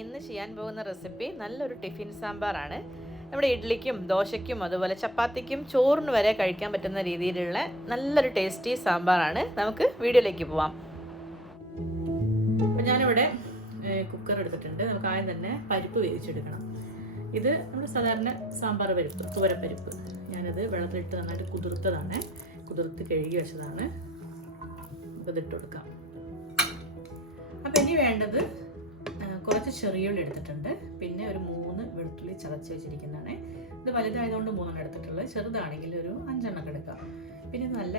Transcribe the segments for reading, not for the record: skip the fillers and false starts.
ഇന്ന് ചെയ്യാൻ പോകുന്ന റെസിപ്പി നല്ലൊരു ടിഫിൻ സാമ്പാറാണ്. നമ്മുടെ ഇഡ്ലിക്കും ദോശയ്ക്കും അതുപോലെ ചപ്പാത്തിക്കും ചോറിന് വരെ കഴിക്കാൻ പറ്റുന്ന രീതിയിലുള്ള നല്ലൊരു ടേസ്റ്റി സാമ്പാറാണ്. നമുക്ക് വീഡിയോയിലേക്ക് പോവാം. അപ്പോൾ ഞാനിവിടെ കുക്കർ എടുത്തിട്ടുണ്ട്. നമുക്ക് ആദ്യം തന്നെ പരിപ്പ് വേവിച്ചെടുക്കണം. ഇത് നമ്മൾ സാധാരണ സാമ്പാർ പരിപ്പ്, തുവരപ്പരിപ്പ്. ഞാനത് വെള്ളത്തിലിട്ട് നന്നായിട്ട് കുതിർത്ത് കഴുകി വെച്ചതാണ്. നമുക്കതിട്ട് കൊടുക്കാം. അപ്പോൾ ഇനി വേണ്ടത് കുറച്ച് ചെറിയുള്ളി എടുത്തിട്ടുണ്ട്. പിന്നെ ഒരു 3 വെളുത്തുള്ളി ചതച്ച് വെച്ചിരിക്കുന്നതാണ്. ഇത് വലുതായതുകൊണ്ട് 3 എടുത്തിട്ടുള്ളത്. ചെറുതാണെങ്കിൽ ഒരു 5 എടുക്കാം. പിന്നെ നല്ല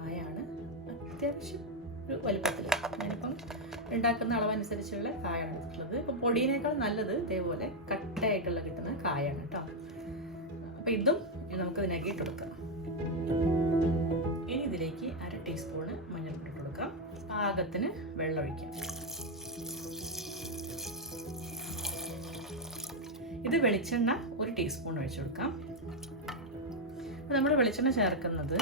കായാണ് അത്യാവശ്യം ഒരു വലുപ്പത്തിൽ. ഞാനിപ്പം ഉണ്ടാക്കുന്ന അളവനുസരിച്ചുള്ള കായാണ് എടുത്തിട്ടുള്ളത്. ഇപ്പോൾ പൊടിയേക്കാൾ നല്ലത് ഇതേപോലെ കട്ടയായിട്ടുള്ള കിട്ടുന്ന കായാണ് കേട്ടോ. അപ്പോൾ ഇതും നമുക്കതിനാക്കി ഇട്ട് കൊടുക്കാം. ഇനി ഇതിലേക്ക് 1/2 ടീസ്പൂണ് മഞ്ഞൾപ്പൊടി ഇട്ട് കൊടുക്കാം. പാകത്തിന് വെള്ളം ഒഴിക്കാം. ഇത് വെളിച്ചെണ്ണ 1 ടീസ്പൂൺ ഒഴിച്ചു കൊടുക്കാം. അപ്പോൾ നമ്മൾ വെളിച്ചെണ്ണ ചേർക്കുന്നത്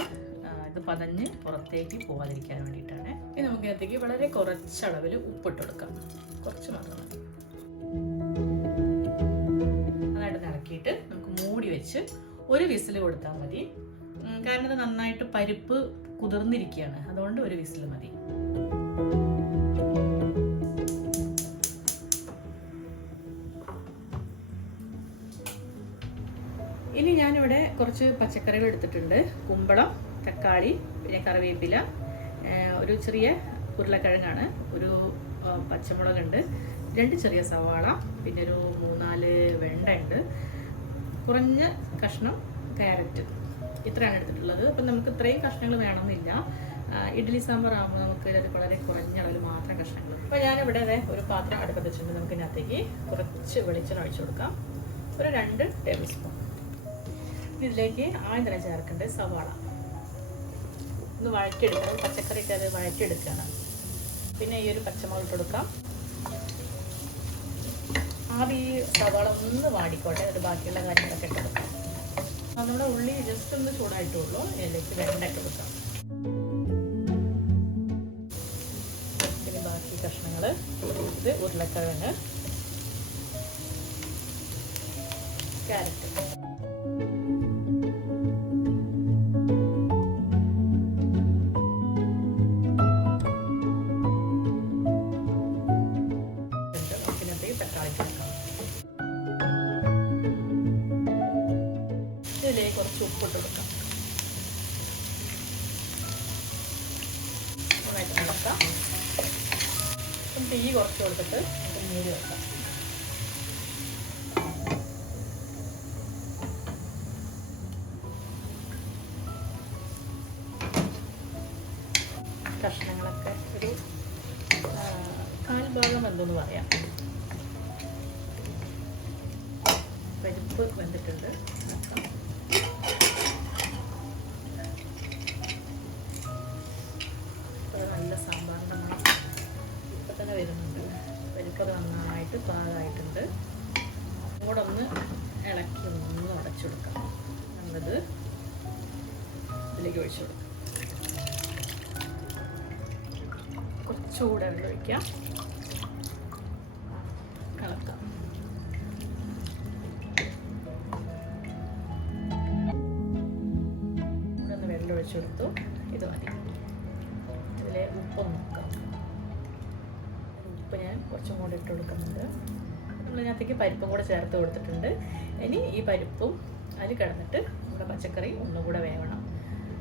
ഇത് പതഞ്ഞ് പുറത്തേക്ക് പോകാതിരിക്കാൻ വേണ്ടിയിട്ടാണ്. ഇനി നമുക്ക് ഇതിലേക്ക് വളരെ കുറച്ചളവിൽ ഉപ്പിട്ട് കൊടുക്കാം. കുറച്ച് മാത്രം മതി. നന്നായിട്ട് ഇളക്കിയിട്ട് നമുക്ക് മൂടി വെച്ച് 1 വിസിൽ കൊടുത്താൽ മതി. കാരണം ഇത് നന്നായിട്ട് പരിപ്പ് കുതിർന്നിരിക്കുകയാണ്, അതുകൊണ്ട് 1 വിസിൽ മതി. ഇനി ഞാനിവിടെ കുറച്ച് പച്ചക്കറികൾ എടുത്തിട്ടുണ്ട്. കുമ്പളം, തക്കാളി, പിന്നെ കറിവേപ്പില, ഒരു ചെറിയ ഉരുളക്കിഴങ്ങാണ്, ഒരു പച്ചമുളകുണ്ട്, 2 ചെറിയ സവാള, പിന്നെ ഒരു 3-4 വെണ്ട ഉണ്ട്, കുറഞ്ഞ കഷ്ണം ക്യാരറ്റ്. ഇത്രയാണ് എടുത്തിട്ടുള്ളത്. അപ്പം നമുക്ക് ഇത്രയും കഷ്ണങ്ങൾ വേണമെന്നില്ല. ഇഡ്ഡലി സാമ്പാർ ആകുമ്പോൾ നമുക്ക് വളരെ കുറഞ്ഞ അളവിൽ മാത്രം കഷ്ണങ്ങൾ. അപ്പോൾ ഞാനിവിടെ ഒരു പാത്രം അടുപ്പത്ത് വെച്ചിട്ടുണ്ട്. നമുക്ക് ഇതിനകത്തേക്ക് കുറച്ച് വെളിച്ചെണ്ണ ഒഴിച്ചു കൊടുക്കാം. ഒരു 2 ടേബിൾ സ്പൂൺ. ഇതിലേക്ക് ആദ്യം തന്നെ ചേർക്കേണ്ടത് സവാള ഒന്ന് വഴറ്റിയെടുക്കണം. പച്ചക്കറി ഇട്ട് അത് വഴറ്റിയെടുക്കുകയാണ്. പിന്നെ ഈ ഒരു പച്ചമുളക് ഇട്ട് കൊടുക്കാം. ആദ്യം ഈ സവാള ഒന്ന് വാടിക്കോട്ടെ, അത് ബാക്കിയുള്ള കാര്യങ്ങളൊക്കെ ഇട്ട് കൊടുക്കാം. നമ്മുടെ ഉള്ളി ജസ്റ്റ് ഒന്ന് ചൂടായിട്ടുള്ളൂ. ഇതിലേക്ക് വെണ്ട ഇട്ട് കൊടുക്കാം. പിന്നെ ബാക്കി കഷ്ണങ്ങൾ, ഇത് ഉരുളക്കിഴങ്ങ്, ക്യാരറ്റ്. ഇതിലേക്ക് കുറച്ച് ഉപ്പിട്ട് കൊടുക്കാം. നന്നായിട്ട് ഇളക്കാം. തീ കുറച്ച് കൊടുത്തിട്ട് നമുക്ക് മൂടി വെക്കാം. കഷ്ണങ്ങളൊക്കെ ഒരു 1/4 ഭാഗം എന്തെന്ന് പറയാം. പരിപ്പ് വെന്തിട്ടുണ്ട്. നല്ല സാമ്പാറിൻ്റെ മണം ഇപ്പം തന്നെ വരുന്നുണ്ട്. പരിപ്പ് നന്നായിട്ട് പാകമായിട്ടുണ്ട്. കൂടെ ഒന്ന് ഇളക്കി ഒന്ന് അടച്ചു കൊടുക്കാം. നമ്മളത് ഇതിലേക്ക് ഒഴിച്ചു കൊടുക്കാം. കുറച്ചുകൂടെ വെള്ളം ഒഴിക്കാം. ഇളക്കാം. വെള്ളം ഒഴിച്ചു കൊടുത്തു. ഇത് മതി. ഇതിലെ ഉപ്പ് നോക്കാം. ഉപ്പ് ഞാൻ കുറച്ചും കൂടെ ഇട്ട് കൊടുക്കുന്നുണ്ട്. നമ്മളിതിനകത്തേക്ക് പരിപ്പും കൂടെ ചേർത്ത് കൊടുത്തിട്ടുണ്ട്. ഇനി ഈ പരിപ്പും അതിൽ കിടന്നിട്ട് നമ്മുടെ പച്ചക്കറി ഒന്നുകൂടെ വേവണം.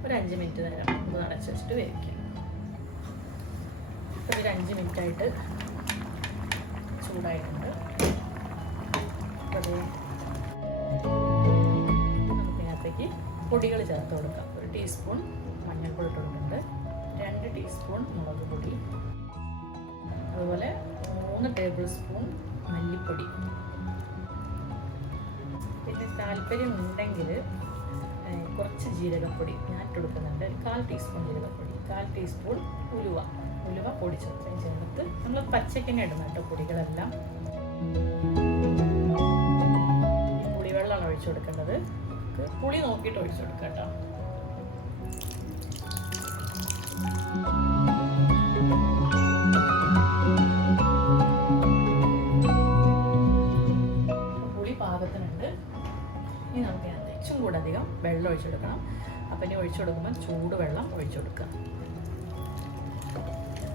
ഒരു 5 മിനിറ്റ് നേരം ഒന്ന് അടച്ചു വെച്ചിട്ട് വേവിക്കാം. ഇപ്പോൾ ഒരു 5 മിനിറ്റായിട്ട് ചൂടായിട്ടുണ്ട്. നമുക്കിതിനകത്തേക്ക് പൊടികൾ ചേർത്ത് കൊടുക്കാം. 1 ടീസ്പൂൺ മഞ്ഞൾപ്പൊടി ഇട്ട് കൊടുക്കുന്നുണ്ട്, 2 ടീസ്പൂൺ മുളക് പൊടി, അതുപോലെ 3 ടേബിൾ സ്പൂൺ മല്ലിപ്പൊടി. പിന്നെ താല്പര്യം ഉണ്ടെങ്കിൽ കുറച്ച് ജീരകപ്പൊടി ഞാൻ ഇട്ട് കൊടുക്കുന്നുണ്ട്. 1/4 ടീസ്പൂൺ ജീരകപ്പൊടി, 1/4 ടീസ്പൂൺ ഉലുവ പൊടിച്ചത് ചേർത്ത് നമ്മൾ പച്ചക്കന്നെ ഇടുന്ന കേട്ടോ പൊടികളെല്ലാം. പുളിവെള്ളമാണ് ഒഴിച്ചു കൊടുക്കേണ്ടത്. പുളി നോക്കിയിട്ട് ഒഴിച്ചു കൊടുക്കാം കേട്ടോ. വെള്ളം ഒഴിച്ചു കൊടുക്കണം. അപ്പം ഇനി ഒഴിച്ചു കൊടുക്കുമ്പോൾ ചൂട് വെള്ളം ഒഴിച്ചു കൊടുക്കുക.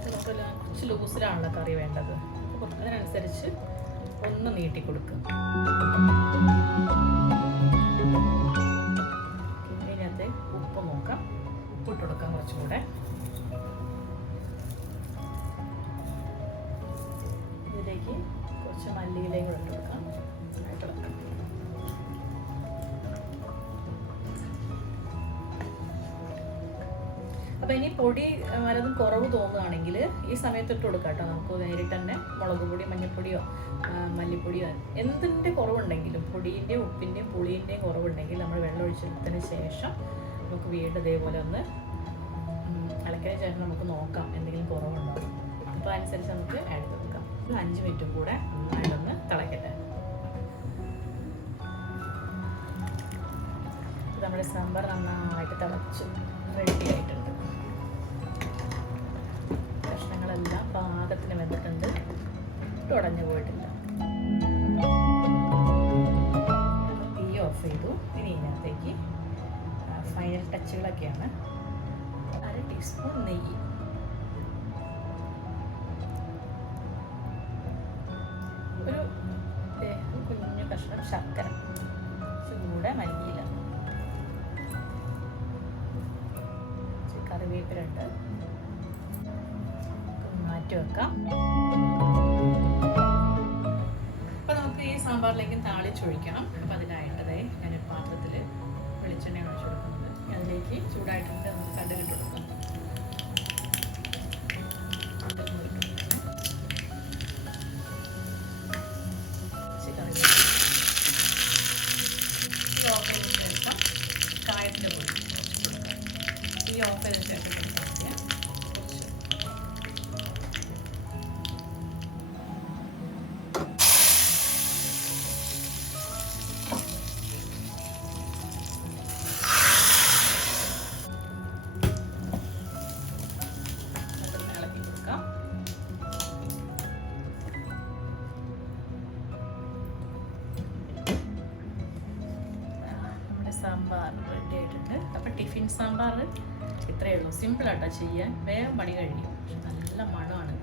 നമുക്ക് കുറച്ച് ലൂസിലാണല്ലോ കറി വേണ്ടത്. അതിനനുസരിച്ച് ഒന്ന് നീട്ടി കൊടുക്കുക. ഇതിനകത്ത് ഉപ്പ് നോക്കാം. ഉപ്പിട്ട് കൊടുക്കാം കുറച്ചും കൂടെ. ഇതിലേക്ക് കുറച്ച് മല്ലിയിലയും കൂടെ ഇട്ട് കൊടുക്കാം. നന്നായിട്ട് വെക്കാം. അപ്പോൾ ഇനി പൊടി വല്ലതും കുറവ് തോന്നുകയാണെങ്കിൽ ഈ സമയത്ത് ഇട്ട് കൊടുക്കാം കേട്ടോ. നമുക്ക് നേരിട്ട് തന്നെ മുളക് പൊടി, മഞ്ഞൾപ്പൊടിയോ മല്ലിപ്പൊടിയോ എന്തിൻ്റെ കുറവുണ്ടെങ്കിലും, പൊടിൻ്റെയും ഉപ്പിൻ്റെയും പുളിൻ്റെയും കുറവുണ്ടെങ്കിൽ നമ്മൾ വെള്ളം ഒഴിച്ചെടുത്തതിന് ശേഷം നമുക്ക് വീണ്ടും ഇതേപോലെ ഒന്ന് ഇളക്കിയതിന് ശേഷം നമുക്ക് നോക്കാം എന്തെങ്കിലും കുറവുണ്ടാവും. അപ്പോൾ അനുസരിച്ച് നമുക്ക് ആഡ് ചെയ്ത് കൊടുക്കാം. 5 മിനിറ്റും കൂടെ നന്നായിട്ടൊന്ന് തിളക്കട്ടെ. നമ്മുടെ സാമ്പാർ നന്നായിട്ട് തിളച്ച് റെഡി ആയിട്ടുണ്ട്. കഷ്ണങ്ങളെല്ലാം പാകത്തിന് വെന്തിട്ടുണ്ട്, ഉടഞ്ഞു പോയിട്ടില്ല. തീ ഓഫ് ചെയ്തു. ഇനി ഇതിനകത്തേക്ക് ഫൈനൽ ടച്ചുകളൊക്കെയാണ്. 1/2 ടീസ്പൂൺ നെയ്യ്, ഒരു കുഞ്ഞു കഷ്ണം ശർക്കര, ചൂടെ മല്ലിയില, കറിവേപ്പിലുണ്ട്, മാറ്റി വെക്കാം. അപ്പോൾ നമുക്ക് ഈ സാമ്പാറിലേക്ക് താളിച്ചൊഴിക്കണം. അപ്പോൾ അതിനായിട്ടതേ ഞാനൊരു പാത്രത്തിൽ വെളിച്ചെണ്ണ ഒഴിച്ചു കൊടുക്കുന്നുണ്ട്. അതിലേക്ക് ചൂടായിട്ടുണ്ട് നമുക്ക് കടുക് ഇട്ട് കൊടുക്കാം. ഓഫ് ചെയ്തതിന് ശേഷം കായത്തിൻ്റെ പൊടി കൊടുക്കാം. ഈ ഓഫ് ചെയ്തതിന് ശേഷം സാമ്പാർ റെഡി ആയിട്ടുണ്ട്. അപ്പോൾ ടിഫിൻ സാമ്പാർ ഇത്രയേ ഉള്ളൂ. സിമ്പിളാട്ടോ ചെയ്യാൻ, വേഗം പണി കഴിയും. പക്ഷെ നല്ല മണമാണ്.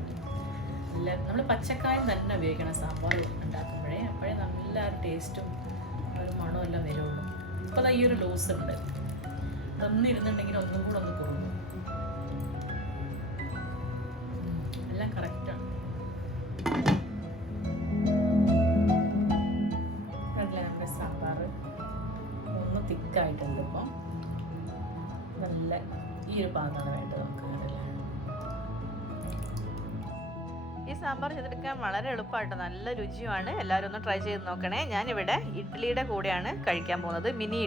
നല്ല നമ്മൾ പച്ചക്കായം തന്നെ ഉപയോഗിക്കണം സാമ്പാർ ഉണ്ടാക്കുമ്പോഴേ, അപ്പോഴേ നല്ല ടേസ്റ്റും ഒരു മണവും എല്ലാം വരുള്ളൂ. അപ്പോൾ അതാ ഈ ഒരു ലൂസ് ഉണ്ട്. അതൊന്നിരുന്നുണ്ടെങ്കിൽ ഒന്നും കൂടെ ഒന്ന് കുറഞ്ഞു. എല്ലാം കറക്റ്റാണ്. നമ്മുടെ സാമ്പാർ ഒന്ന് തിക്കായിട്ടുണ്ട്. ഇപ്പം നല്ല ഈ ഒരു പാത്രമാണ് വേണ്ടത് നമുക്ക്. ഈ സാമ്പാർ ചെയ്തെടുക്കാൻ വളരെ എളുപ്പമായിട്ട് നല്ല രുചിയുമാണ്. എല്ലാവരും ഒന്ന് ട്രൈ ചെയ്ത് നോക്കണേ. ഞാനിവിടെ ഇഡ്ഡലിയുടെ കൂടെയാണ് കഴിക്കാൻ പോകുന്നത്. മിനി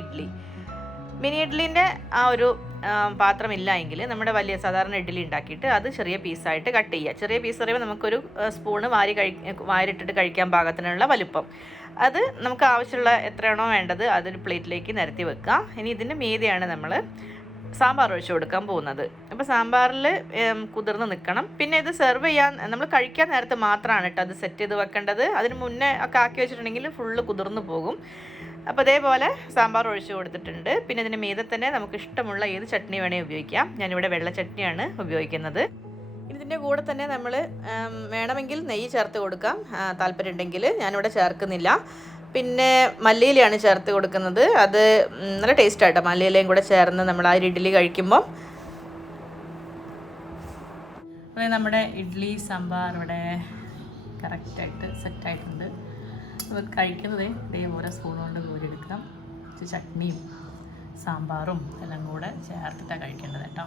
ഇഡ്ഡലിൻ്റെ ആ ഒരു പാത്രമില്ല എങ്കിൽ നമ്മുടെ വലിയ സാധാരണ ഇഡ്ഡലി ഉണ്ടാക്കിയിട്ട് അത് ചെറിയ പീസായിട്ട് കട്ട് ചെയ്യുക. ചെറിയ പീസ് പറയുമ്പോൾ നമുക്കൊരു സ്പൂണ് വാരിട്ടിട്ട് കഴിക്കാൻ പാകത്തിനുള്ള വലുപ്പം. അത് നമുക്ക് ആവശ്യമുള്ള എത്രയാണോ വേണ്ടത് അതൊരു പ്ലേറ്റിലേക്ക് നിരത്തി വെക്കുക. ഇനി ഇതിൻ്റെ മീതെയാണ് നമ്മൾ സാമ്പാർ ഒഴിച്ചു കൊടുക്കാൻ പോകുന്നത്. അപ്പോൾ സാമ്പാറിൽ കുതിർന്ന് നിൽക്കണം. പിന്നെ ഇത് സെർവ് ചെയ്യാൻ നമ്മൾ കഴിക്കാൻ നേരത്ത് മാത്രമാണ് കേട്ടോ അത് സെറ്റ് ചെയ്ത് വെക്കേണ്ടത്. അതിന് മുന്നേ ഒക്കെ ആക്കി വെച്ചിട്ടുണ്ടെങ്കിൽ ഫുള്ള് കുതിർന്ന് പോകും. അപ്പോൾ അതേപോലെ സാമ്പാർ ഒഴിച്ചു കൊടുത്തിട്ടുണ്ട്. പിന്നെ ഇതിൻ്റെ മീതെ തന്നെ നമുക്ക് ഇഷ്ടമുള്ള ഏത് ചട്നി വേണേൽ ഉപയോഗിക്കാം. ഞാനിവിടെ വെള്ള ചട്നിയാണ് ഉപയോഗിക്കുന്നത്. ഇതിൻ്റെ കൂടെ തന്നെ നമ്മൾ വേണമെങ്കിൽ നെയ്യ് ചേർത്ത് കൊടുക്കാം, താല്പര്യമുണ്ടെങ്കിൽ. ഞാനിവിടെ ചേർക്കുന്നില്ല. പിന്നെ മല്ലിയിലയാണ് ചേർത്ത് കൊടുക്കുന്നത്. അത് നല്ല ടേസ്റ്റായിട്ടോ, മല്ലിയിലയും കൂടെ ചേർന്ന് നമ്മൾ ആ ഇഡ്ഡലി കഴിക്കുമ്പം. അപ്പോൾ നമ്മുടെ ഇഡ്ഡലി സാമ്പാർ ഇവിടെ കറക്റ്റായിട്ട് സെറ്റായിട്ടുണ്ട്. അപ്പോൾ കഴിക്കുന്നത് ഇതേപോലെ സ്പൂൺ കൊണ്ട് കോരിയെടുക്കാം. ചട്നിയും സാമ്പാറും എല്ലാം കൂടെ ചേർത്തിട്ടാണ് കഴിക്കേണ്ടത് കേട്ടോ.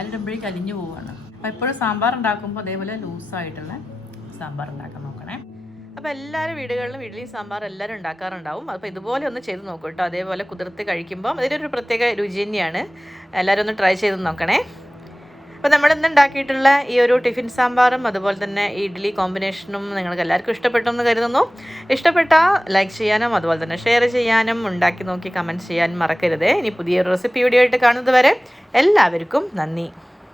അല്ലുമ്പോഴേക്ക് അലിഞ്ഞു പോവുകയാണ്. അപ്പോൾ എപ്പോഴും സാമ്പാർ ഉണ്ടാക്കുമ്പോൾ അതേപോലെ ലൂസായിട്ടുള്ള സാമ്പാർ ഉണ്ടാക്കാൻ നോക്കണേ. അപ്പോൾ എല്ലാവരും വീടുകളിലും ഇഡ്ഡലിയും സാമ്പാർ എല്ലാവരും ഉണ്ടാക്കാറുണ്ടാവും. അപ്പോൾ ഇതുപോലെ ഒന്ന് ചെയ്ത് നോക്കൂ കേട്ടോ. അതേപോലെ കുതിർത്ത് കഴിക്കുമ്പം അതിനൊരു പ്രത്യേക രുചി തന്നെയാണ്. എല്ലാവരും ഒന്ന് ട്രൈ ചെയ്ത് നോക്കണേ. അപ്പോൾ നമ്മളിന്ന് ഉണ്ടാക്കിയിട്ടുള്ള ഈ ഒരു ടിഫിൻ സാമ്പാറും അതുപോലെ തന്നെ ഇഡ്ഡലി കോമ്പിനേഷനും നിങ്ങൾക്ക് എല്ലാവർക്കും ഇഷ്ടപ്പെട്ടെന്ന് കരുതുന്നു. ഇഷ്ടപ്പെട്ടാൽ ലൈക്ക് ചെയ്യാനും അതുപോലെ തന്നെ ഷെയർ ചെയ്യാനും ഉണ്ടാക്കി നോക്കി കമൻറ്റ് ചെയ്യാനും മറക്കരുത്. ഇനി പുതിയൊരു റെസിപ്പി വീഡിയോ ആയിട്ട് കാണുന്നത് വരെ എല്ലാവർക്കും നന്ദി.